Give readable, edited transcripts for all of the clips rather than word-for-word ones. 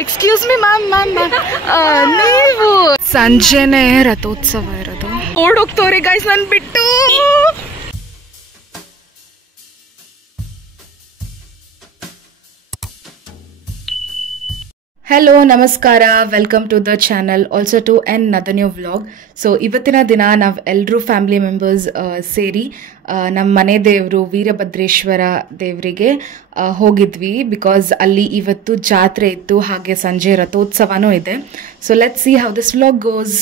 Excuse me ma'am ನೀವು ಸಂಜೆನೆ ರಥೋತ್ಸವ ಇರೋದು ಓಡೋಗ್ತವ್ರೆ ಗೈಸ್ ನನ್ ಬಿಟ್ಟು. ಹಲೋ ನಮಸ್ಕಾರ, welcome to the channel, also to another new vlog. So ಇವತ್ತಿನ ದಿನ ನಾವು ಎಲ್ಲರೂ ಫ್ಯಾಮಿಲಿ ಮೆಂಬರ್ಸ್ ಸೇರಿ ನಮ್ಮ ಮನೆ ದೇವರು ವೀರಭದ್ರೇಶ್ವರ ದೇವರಿಗೆ ಹೋಗಿದ್ವಿ. ಬಿಕಾಸ್ ಅಲ್ಲಿ ಇವತ್ತು ಜಾತ್ರೆ ಇತ್ತು, ಹಾಗೆ ಸಂಜೆ ರಥೋತ್ಸವನೂ ಇದೆ. So let's see how this vlog goes.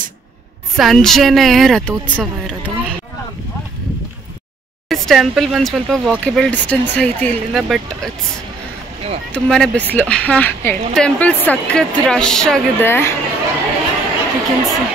ಸಂಜೆನೇ ರಥೋತ್ಸವ ಇರೋದು. ಟೆಂಪಲ್ ಒಂದು ಸ್ವಲ್ಪ ವಾಕೇಬಲ್ ಡಿಸ್ಟೆನ್ಸ್ ಐತಿ ಇಲ್ಲಿಂದ, ಬಟ್ ಇಟ್ಸ್ ತುಂಬಾನೇ ಬಿಸಿಲು. ಟೆಂಪಲ್ ಸಖತ್ ರಶ್ ಆಗಿದೆ. You can see.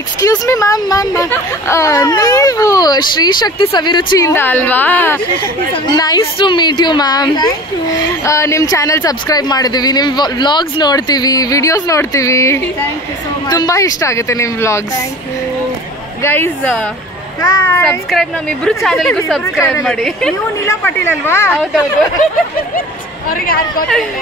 Excuse me ma'am ನೀವು ಶ್ರೀ ಶಕ್ತಿ ಸವಿರುಚಿಯಿಂದ ಅಲ್ವಾ? Nice to meet you ma'am. ನಿಮ್ಮ ಚಾನಲ್ ಸಬ್ಸ್ಕ್ರೈಬ್ ಮಾಡಿದೀವಿ, ನಿಮ್ಮ ವ್ಲಾಗ್ಸ್ ನೋಡ್ತೀವಿ, ವಿಡಿಯೋಸ್ ನೋಡ್ತೀವಿ, ತುಂಬಾ ಇಷ್ಟ ಆಗುತ್ತೆ ನಿಮ್ಮ ವ್ಲಾಗ್ಸ್. ಗೈಸ್ ಸಬ್ಸ್ಕ್ರೈಬ್, ನಮ್ಮಿಬ್ರು ಚಾನಲ್ಗೂ ಸಬ್ಸ್ಕ್ರೈಬ್ ಮಾಡಿ. ನೀವು ನೀಲಾ ಪಾಟೀಲ್ ಅಲ್ವಾ? ಹೌದೌದು. ಅವ್ರಿಗೆ ಯಾರು ಗೊತ್ತಿಲ್ಲ.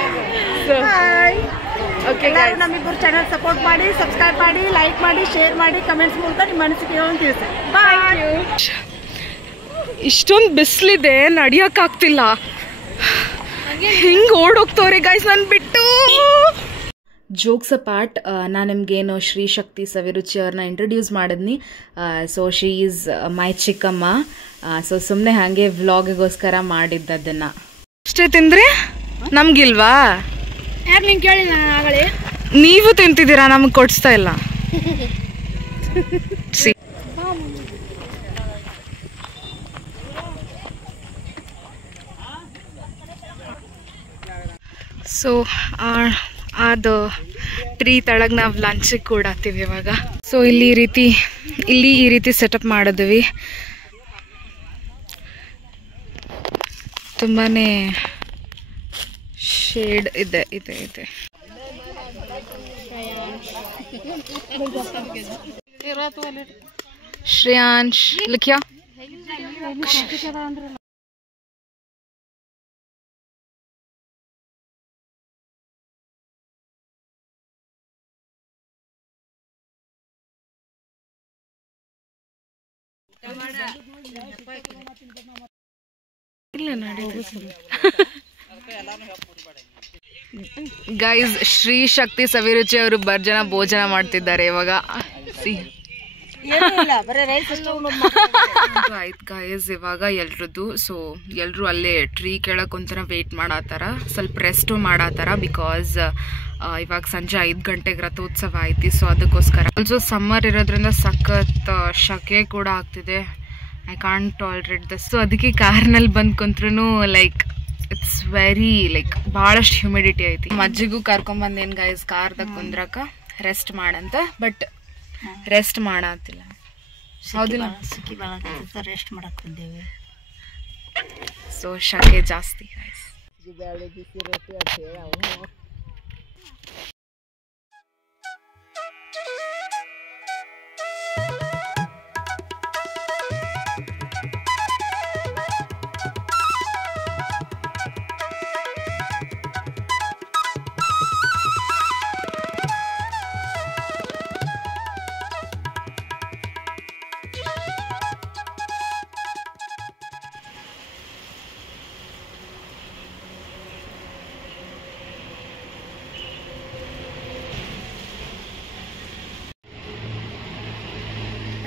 ನಮ್ಮಿಬ್ಬರು ಚಾನಲ್ ಸಪೋರ್ಟ್ ಮಾಡಿ, ಸಬ್ಸ್ಕ್ರೈಬ್ ಮಾಡಿ, ಲೈಕ್ ಮಾಡಿ, ಶೇರ್ ಮಾಡಿ, ಕಮೆಂಟ್ಸ್ ಮೂಲಕ ನಿಮ್ಮ ಮನಸ್ಸಿಗೆ ತಿಳಿಸಿ. ಬಾಯ್. ಇಷ್ಟೊಂದು ಬಿಸಿಲಿದೆ, ನಡಿಯಕ್ಕಾಗ್ತಿಲ್ಲ. ಹಿಂಗ್ ಓಡೋಗ್ತವ್ರೆ ಗೈಸ್ ನನ್ ಬಿಟ್ಟು. ಜೋಕ್ಸ್ ಅಪಾರ್ಟ್, ನಾನು ನಿಮ್ಗೇನು ಶ್ರೀ ಶಕ್ತಿ ಸವಿರುಚಿ ಅವ್ರನ್ನ ಇಂಟ್ರೊಡ್ಯೂಸ್ ಮಾಡಿದ್ನಿ. ಸೊ ಶಿ ಈಸ್ ಮೈ ಚಿಕ್ಕಮ್ಮ. ಸೊ ಸುಮ್ಮನೆ ಹಾಗೆ ವ್ಲಾಗಿಗೋಸ್ಕರ ಮಾಡಿದ್ದನ್ನ. ಅಷ್ಟೇ ತಿಂದ್ರೆ ನಮ್ಗಿಲ್ವಾ? ಯಾರು ನೀನು ಕೇಳಿಲ್ಲ ಆಗಲೇ? ನೀವು ತಿಂತಿದ್ದೀರಾ, ನಮ್ಗೆ ಕೊಡಿಸ್ತಾ ಇಲ್ಲ. ಸೊ ಅದು ಟ್ರೀ ತಳಗ್ ನಾವು ಲಂಚಿಗೆ ಕೂಡ ಹತ್ತೀವಿ ಇವಾಗ. ಸೊ ಇಲ್ಲಿ ಈ ರೀತಿ ಸೆಟಪ್ ಮಾಡಿದ್ವಿ. ತುಂಬಾನೇ ಶೇಡ್ ಇದೆ. ಶ್ರೇಯಾಂಶ್ ಲಿಖ್ಯಾ. ಇಲ್ಲ ಗೈಸ್, ಶ್ರೀ ಶಕ್ತಿ ಸವಿರುಚಿ ಅವರು ಭರ್ಜನ ಭೋಜನ ಮಾಡ್ತಿದ್ದಾರೆ ಇವಾಗ. ಆಯ್ತು ಗೈಸ್, ಇವಾಗ ಎಲ್ರದ್ದು. ಸೊ ಎಲ್ರು ಅಲ್ಲೇ ಟ್ರೀ ಕೆಳಗೆ ಒಂಥರ ವೇಟ್ ಮಾಡತ್ತಾರ, ಸ್ವಲ್ಪ ರೆಸ್ಟು ಮಾಡತ್ತಾರ. ಬಿಕಾಸ್ ಇವಾಗ ಸಂಜೆ 5 ಗಂಟೆಗೆ ರಥೋತ್ಸವ ಐತಿ. ಸೊ ಅದಕ್ಕೋಸ್ಕರ ಆಲ್ಸೋ ಸಮ್ಮರ್ ಇರೋದ್ರಿಂದ ಸಖತ್ ಶಕೆ ಕೂಡ ಆಗ್ತಿದೆ. I can't tolerate this. So ಅದಕ್ಕೆ ಕಾರ್ನಲ್ಲಿ ಬಂದು ಕುಂತ್ರು ಲೈಕ್ ಇಟ್ಸ್ ವೆರಿ ಭಾಳಷ್ಟು ಹ್ಯೂಮಿಡಿಟಿ ಐತಿ. ಅಜ್ಜಿಗೂ ಕರ್ಕೊಂಬಂದೇನು ಗೈಸ್ ಕಾರ್ದಾಗ ಕುಂದ್ರಕ ರೆಸ್ಟ್ ಮಾಡಂತ. ಬಟ್ ರೆಸ್ಟ್ ಮಾಡತ್ತಿಲ್ಲ, ಹೌದಿಲ್ಲ? ರೆಸ್ಟ್ ಮಾಡಕ್ ಬಂದೇವೆ. ಸೊ ಶಕೆ ಜಾಸ್ತಿ guys.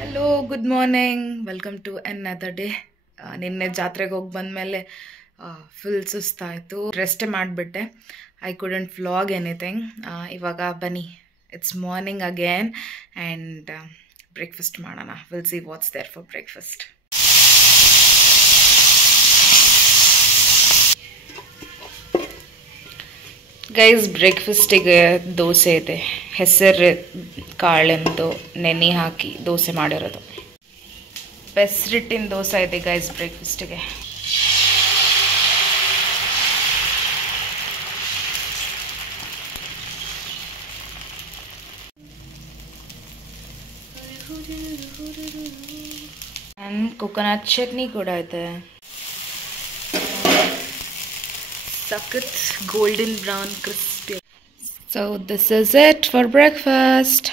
Hello, good morning, welcome to another day. ನಿನ್ನೆ ಜಾತ್ರೆಗೆ ಹೋಗಿ ಬಂದಮೇಲೆ ಫುಲ್ ಸುಸ್ತಾಯಿತು, ರೆಸ್ಟೇ ಮಾಡಿಬಿಟ್ಟೆ. I couldn't vlog anything. ಇವಾಗ ಬನ್ನಿ, it's morning again and breakfast ಮಾಡೋಣ. Will see what's there for breakfast. Guys, ಬ್ರೇಕ್ಫಾಸ್ಟಿಗೆ dosa ಇದೆ. ಹೆಸರು ಕಾಳಿಂದು ನೆನೆ ಹಾಕಿ ದೋಸೆ ಮಾಡಿರೋದು. ಪೆಸರಿಟ್ಟಿನ ದೋಸೆ ಇದೆ ಗೈಸ್ ಬ್ರೇಕ್ಫಾಸ್ಟಿಗೆ. ಆ್ಯಂಡ್ ಕೊಕೊನಟ್ ಚಟ್ನಿ ಕೂಡ ಇದೆ. Suckets, golden brown crispy. So this is it for breakfast.